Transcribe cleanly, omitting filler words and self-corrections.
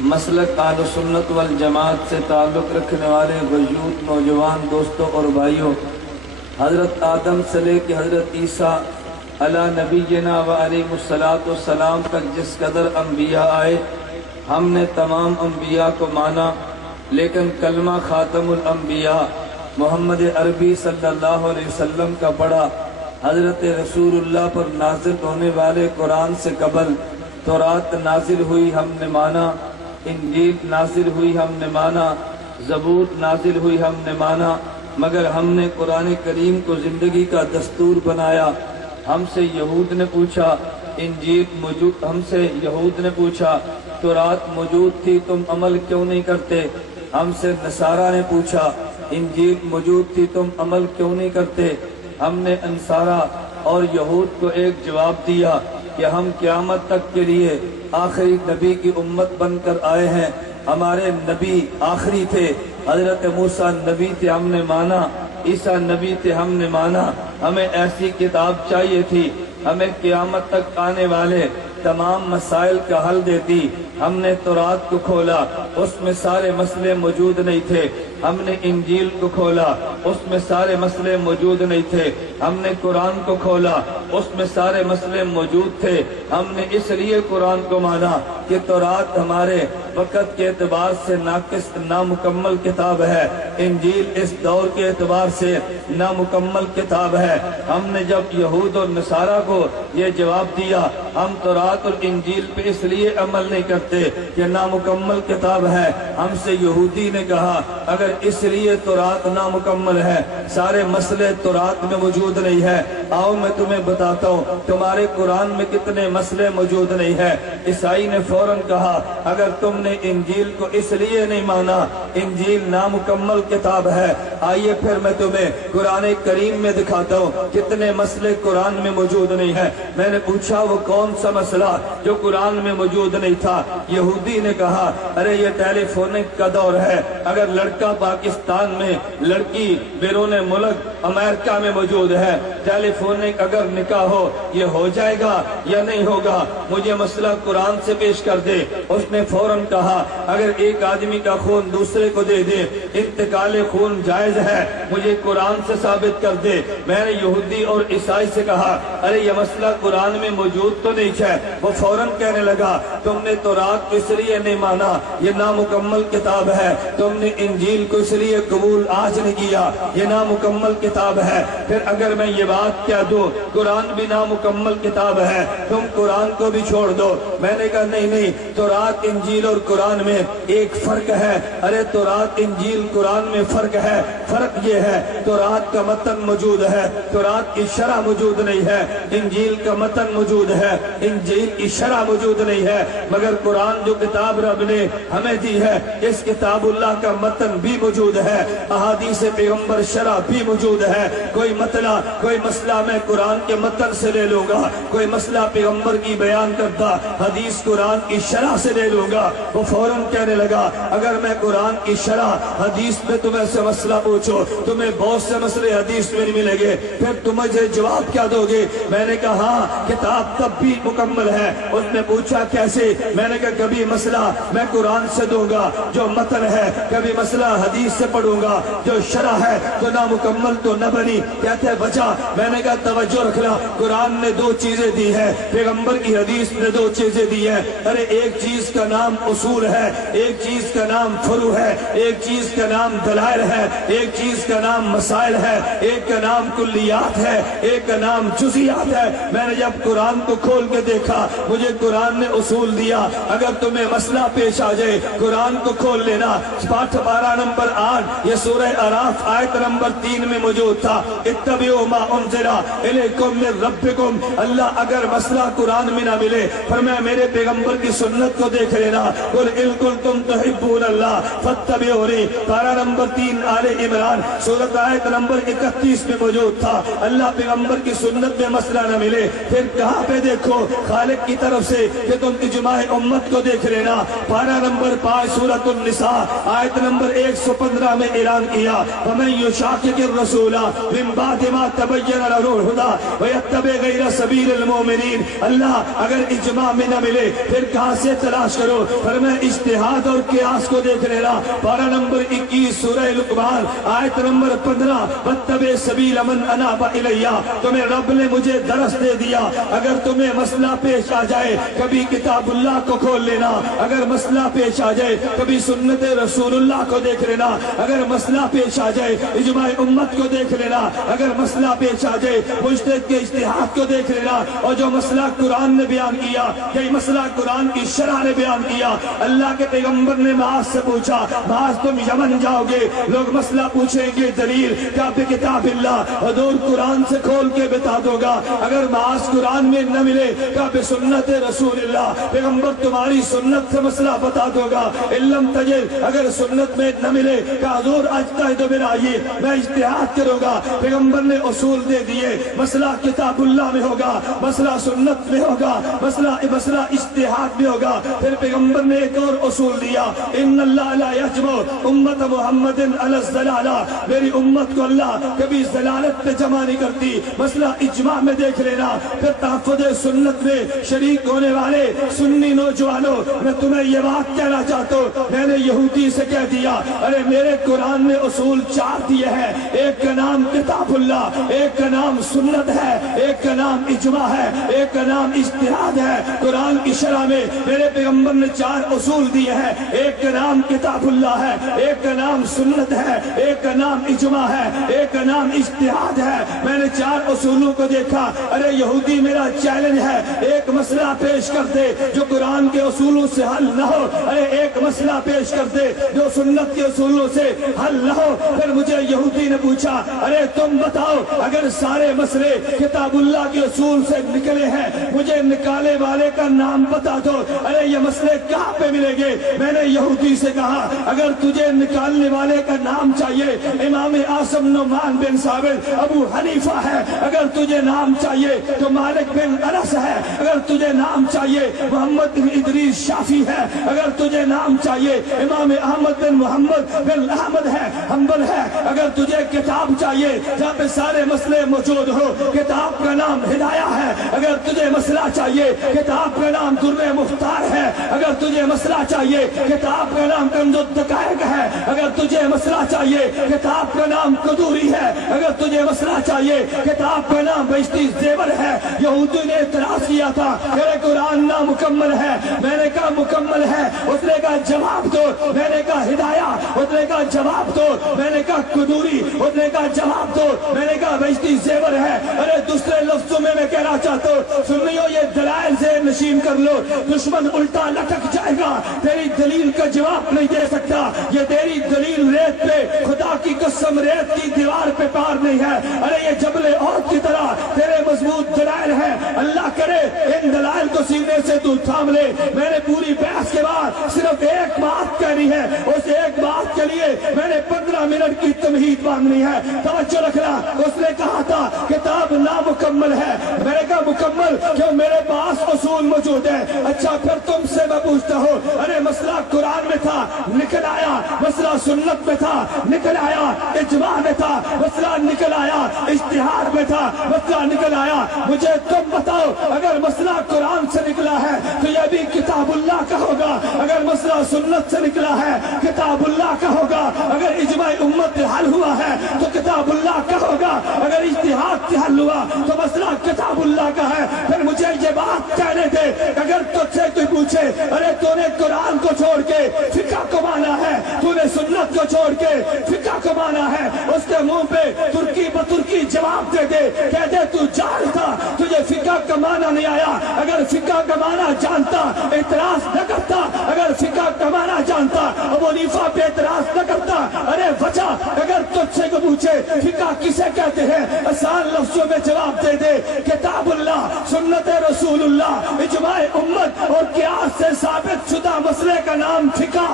مسلک اہل سنت والجماعت سے تعلق رکھنے والے وجود نوجوان دوستوں اور بھائیوں، حضرت آدم سے لے کے حضرت عیسیٰ علی نبینا و علیہ السلام تک جس قدر انبیاء آئے، ہم نے تمام انبیاء کو مانا، لیکن کلمہ خاتم الانبیاء محمد عربی صلی اللہ علیہ وسلم کا پڑھا۔ حضرت رسول اللہ پر نازل ہونے والے قرآن سے قبل تورات نازل ہوئی، ہم نے مانا، انجیل نازل ہوئی، ہم نے مانا، زبور نازل ہوئی، ہم نے مانا، مگر ہم نے قرآن کریم کو زندگی کا دستور بنایا۔ ہم سے یہود نے پوچھا انجیل موجود، ہم سے یہود نے پوچھا تورات موجود تھی، تم عمل کیوں نہیں کرتے؟ ہم سے نصارہ نے پوچھا انجیل موجود تھی، تم عمل کیوں نہیں کرتے؟ ہم نے انصارہ اور یہود کو ایک جواب دیا کہ ہم قیامت تک کے لیے آخری نبی کی امت بن کر آئے ہیں، ہمارے نبی آخری تھے، حضرت موسیٰ نبی تھے، ہم نے مانا، عیسیٰ نبی تھے، ہم نے مانا، ہمیں ایسی کتاب چاہیے تھی، ہمیں قیامت تک آنے والے تمام مسائل کا حل دیتی۔ ہم نے تورات کو کھولا، اس میں سارے مسئلے موجود نہیں تھے۔ ہم نے انجیل کو کھولا، اس میں سارے مسئلے موجود نہیں تھے۔ ہم نے قرآن کو کھولا، اس میں سارے مسئلے موجود تھے۔ ہم نے اس لیے قرآن کو مانا کہ تورات ہمارے وقت کے اعتبار سے ناقص نامکمل کتاب ہے، انجیل اس دور کے اعتبار سے نامکمل کتاب ہے۔ ہم نے جب یہود اور نصارہ کو یہ جواب دیا ہم تورات اور انجیل پہ اس لیے عمل نہیں کرتے کہ نامکمل کتاب ہے، ہم سے یہودی نے کہا اگر اس لیے تورات نامکمل ہے، سارے مسئلے تورات میں موجود نہیں ہے، آؤ میں تمہیں بتاتا ہوں تمہارے قرآن میں کتنے مسئلے موجود نہیں ہے۔ عیسائی نے فوراً کہا اگر تم نے انجیل کو اس لیے نہیں مانا، انجیل نامکمل کتاب ہے، آئیے پھر میں تمہیں قرآن کریم میں دکھاتا ہوں کتنے مسئلے قرآن میں موجود نہیں ہے۔ میں نے پوچھا وہ کون سا مسئلہ جو قرآن میں موجود نہیں تھا؟ یہودی نے کہا ارے یہ ٹیلی فونک کا دور ہے، اگر لڑکا پاکستان میں، لڑکی بیرون ملک امریکہ میں موجود ہے، ٹیلی فونک اگر نکاح ہو یہ ہو جائے گا یا نہیں ہوگا؟ مجھے مسئلہ قرآن سے پیش کر دے۔ اس نے فوراً کہا اگر ایک آدمی کا خون دوسرے کو دے دے انتقال خون جائز ہے، مجھے قرآن سے ثابت کر دے۔ میں نے یہودی اور عیسائی سے کہا ارے یہ مسئلہ قرآن میں موجود تو نہیں ہے۔ وہ فوراً کہنے لگا تم نے تورات کو اس لیے نہیں مانا، یہ نامکمل کتاب ہے، تم نے انجیل کو اس لیے قبول آج نہیں کیا، یہ نامکمل کتاب ہے۔ پھر اگر میں یہ بات کہہ دوں قرآن بھی نامکمل کتاب ہے، تم قرآن کو بھی چھوڑ دو۔ میں نے کہا نہیں نہیں، تورات انجیل اور قرآن میں ایک فرق ہے۔ ارے تورات انجیل قرآن میں فرق ہے، فرق یہ ہے تورات کا متن موجود ہے، تورات کی شرح موجود نہیں ہے، انجیل کا متن موجود ہے، انجیل کی شرح موجود نہیں ہے، مگر قرآن جو کتاب رب نے ہمیں دی ہے اس کتاب اللہ کا متن بھی موجود ہے، احادیث پیغمبر شرح بھی موجود ہے۔ کوئی مسئلہ میں قرآن کے متن سے لے لوں گا، کوئی مسئلہ پیغمبر کی بیان کردہ حدیث قرآن کی شرح سے لے لوں گا۔ وہ فوراً کہنے لگا اگر میں قرآن کی شرح حدیث میں تمہیں سے مسئلہ پوچھو تمہیں بہت سے مسئلے حدیث میں نہیں ملیں گے، پھر تم مجھے جواب کیا دو گے؟ میں نے کہا ہاں کتاب تب بھی مکمل ہے۔ اس نے پوچھا کیسے؟ میں نے کہا کبھی مسئلہ میں قرآن سے دوں گا جو متن ہے، کبھی مسئلہ حدیث سے پڑھوں گا جو شرح ہے، تو نامکمل تو نہ بنی۔ کہتے ہیں بچا۔ میں نے کہا توجہ رکھنا، قرآن نے دو چیزیں دی ہے، پیغمبر کی حدیث نے دو چیزیں دی ہے۔ ارے ایک چیز کا نام اصول ہے، ایک چیز کا نام فروع ہے، ایک چیز کا نام دلائل ہے، ایک چیز کا نام مسائل ہے، ایک کا نام کلیات ہے، ایک کا نام جزیات ہے۔ میں نے جب قرآن کو کھول کے دیکھا مجھے قرآن نے اصول دیا، اگر تمہیں مسئلہ پیش آ جائے قرآن کو کھول لینا۔ پارہ 12 نمبر 8 یہ سورہ اعراف آیت نمبر 3 میں موجود تھا، اتبعوا ما انزل الیکم من ربکم۔ اللہ اگر مسئلہ قرآن میں نہ ملے فرمایا میرے پیغمبر کی سنت کو دیکھ لینا، قل ان کنتم تحبون اللہ فاتبعونی۔ پارہ نمبر 3 آل عمران سورۃ آیت نمبر 31 میں موجود تھا۔ اللہ پیغمبر کی سنت میں مسئلہ نہ ملے پھر کہاں پہ دیکھو؟ خالق کی طرف سے کہ تم اجماع امت کو دیکھ لینا۔ پارہ نمبر 5 سورۃ النساء آیت نمبر 115 میں اعلان کیا وَمَن يُشَاقِقِ الرَّسُولَ مِن بَعْدِ مَا تَبَيَّنَ لَهُ الْهُدَى وَيَتَّبِعْ غَيْرَ سَبِيلِ الْمُؤْمِنِينَ۔ اللہ اگر اجماع میں نہ ملے پھر کہاں سے تلاش کرو؟ فرمایا اجتہاد اور قیاس کو دیکھ لینا۔ پارہ نمبر 21 سورہ لقمان آیت نمبر 15 وَاتَّبِعْ سَبِيلَ مَنْ أَنَابَ إِلَيَّ۔ تمہیں رب نے مجھے درس دے دیا، اگر تمہیں مسئلہ پیش آ جائے کبھی کتاب اللہ کو کھول لینا، اگر مسئلہ پیش آ جائے کبھی سنت رسول اللہ کو دیکھ لینا، اگر مسئلہ پیش آ جائے اجماع امت کو دیکھ لینا، اگر مسئلہ پیش آ جائے مجتہد کے اجتہاد کو دیکھ لینا۔ اور جو مسئلہ قرآن نے بیان کیا، یہی مسئلہ قرآن کی شرح نے بیان کیا۔ اللہ کے پیغمبر نے معاذ سے پوچھا معاذ تم یمن جاؤ گے، لوگ مسئلہ پوچھیں گے دلیل کیا بکتاب اللہ، حضور قرآن سے کھول کے بتا دو گا۔ اگر معاذ قرآن میں نہ ملے کیا بسنت رسول اللہ، پیغمبر تمہاری سنت سے مسئلہ بتا دو گا۔ علم تجد، اگر سنت میں نہ ملے کہ حضور اجتہد برائیے، میں اجتہاد کروں گا۔ پیغمبر نے اصول دے دیے، مسئلہ کتاب اللہ میں ہوگا، مسئلہ سنت میں ہوگا، مسئلہ اجتہاد میں ہوگا۔ پھر پیغمبر نے ایک اور اصول دیا، ان اللہ لا یجمع امت محمد علی الضلالہ، میری امت کو اللہ کبھی ضلالت پہ جمع نہیں کرتی۔ مسئلہ اجماع میں دیکھ لینا۔ پھر تحفظ سنت میں شریک ہونے والے سنی نوجوانوں، میں تمہیں یہ بات کہنا چاہتا ہوں، میں نے یہودی سے کہہ دیا ارے میرے قرآن میں اصول 4 دیے ہیں، ایک کا نام کتاب اللہ، ایک کا نام سنت ہے، ایک کا نام اجماع ہے، ایک کا نام اجتہاد ہے۔ قرآن کی شرح میں میرے پیغمبر نے 4 اصول دیے ہیں، ایک کا نام کتاب اللہ ہے، ایک کا نام سنت ہے، ایک کا نام اجماع ہے، ایک کا نام اجتہاد ہے۔ میں نے 4 اصولوں کو دیکھا، ارے یہودی میرا چیلنج ہے ایک مسئلہ پیش کر دے جو قرآن کے اصولوں سے حل نہ ہو، ارے ایک مسئلہ پیش کر دے جو سنت کے اصولوں سے حل نہ ہو۔ پھر مجھے یہودی نے پوچھا ارے تم بتاؤ اگر سارے مسئلے کتاب اللہ کے اصول سے نکلے ہیں مجھے نکالے والے کا نام بتا دو، ارے یہ مسئلے کہاں پہ ملیں گے؟ میں نے یہودی سے کہا اگر تجھے نکالنے والے کا نام چاہیے امام اعظم نعمان بن ثابت ابو حنیفہ ہے، اگر تجھے نام چاہیے تو مالک بن انس ہے، اگر تجھے نام چاہیے محمد بن ادریس شافی ہے، اگر تجھے نام چاہیے امام احمد بن محمد بن احمد ہے، حنبل ہے، اگر تجھے کتاب چاہیے جہاں پہ سارے مسئلے موجود ہو کتاب کا نام ہدایہ ہے، اگر تجھے مسئلہ چاہیے کتاب کا نام در مختار ہے، اگر تجھے مسئلہ چاہیے کتاب کا نام کنز الدقائق ہے، اگر تجھے مسئلہ چاہیے کتاب کا نام قدوری ہے، اگر تجھے مسئلہ چاہیے کتاب کا نام بہشتی زیور ہے۔ یہودی نے اعتراض کیا تھا میرے قرآن نامکمل ہے، میں نے کہا مکمل ہے، اس نے کہا جواب دو، میں نے کہا ہدایہ، اس نے کہا جواب دو، میں نے کہا قدوری، اس نے کہا جواب دو، میں نے کہا بہشتی زیور ہے۔ ارے دوسرے لفظوں میں کہنا چاہتا ہوں سنیو یہ دلائل سے نشین کر لو، دشمن الٹا لٹک جائے گا، تیری دلیل کا جواب نہیں دے سکتا، یہ تیری دلیل ریت پہ خدا کی قسم ریت کی دیوار پہ پار نہیں ہے، ارے یہ جبل عہد کی طرح تیرے مضبوط دلائل ہیں، اللہ کرے ان دلائل کو سینے سے تو تھام لے۔ میں نے پوری بحث کے بعد صرف ایک بات کہنی ہے، اس ایک بات کے لیے میں نے 15 منٹ کی تمہید مانگنی ہے، توجہ رکھنا۔ اس نے کہا تھا کتاب نامکمل ہے، میں نے کہا مکمل کیوں؟ میرے پاس اصول موجود ہے۔ اچھا پھر تم سے میں پوچھتا ہوں ارے مسئلہ قرآن میں تھا نکل آیا، مسئلہ سنت میں تھا نکل آیا، اجماع میں تھا مسئلہ نکل آیا، اجتہاد میں تھا مسئلہ نکل آیا، مجھے تم بتاؤ اگر مسئلہ قرآن سے نکلا ہے تو یہ بھی کتاب اللہ کا ہوگا، اگر مسئلہ سنت سے نکلا ہے کتاب اللہ کا ہوگا، اگر اجماع امت حل ہوا ہے تو کتاب اللہ کا ہوگا، اگر اجتہاد سے حل ہوا تو مسئلہ کتاب اللہ کا ہے۔ پھر مجھے یہ بات کہنے دے اگر تجھ سے کوئی پوچھے ارے تو نے قرآن کو چھوڑ کے فقہ کو مانا ہے، تو نے سنت کو چھوڑ کے فقہ کو مانا ہے، اس کے منہ پہ ترکی بترکی جواب دے دے، کہہ دے تو جاہل تھا، تجھے فقہ کا مانا نہیں آیا، اگر فقہ کا مانا جانتا اعتراض نہ کرتا، اگر فقہ کا مانا جانتا ابو حنیفہ پہ اعتراض نہ کرتا۔ ارے وجہ اگر تجھ سے کو پوچھے فقہ کسے کہتے ہیں آسان لفظوں میں جواب دے دے کتاب اللہ، سنت رسول اللہ، اجماع امت اور قیاس سے ثابت شدہ مسئلے کا نام فقہ۔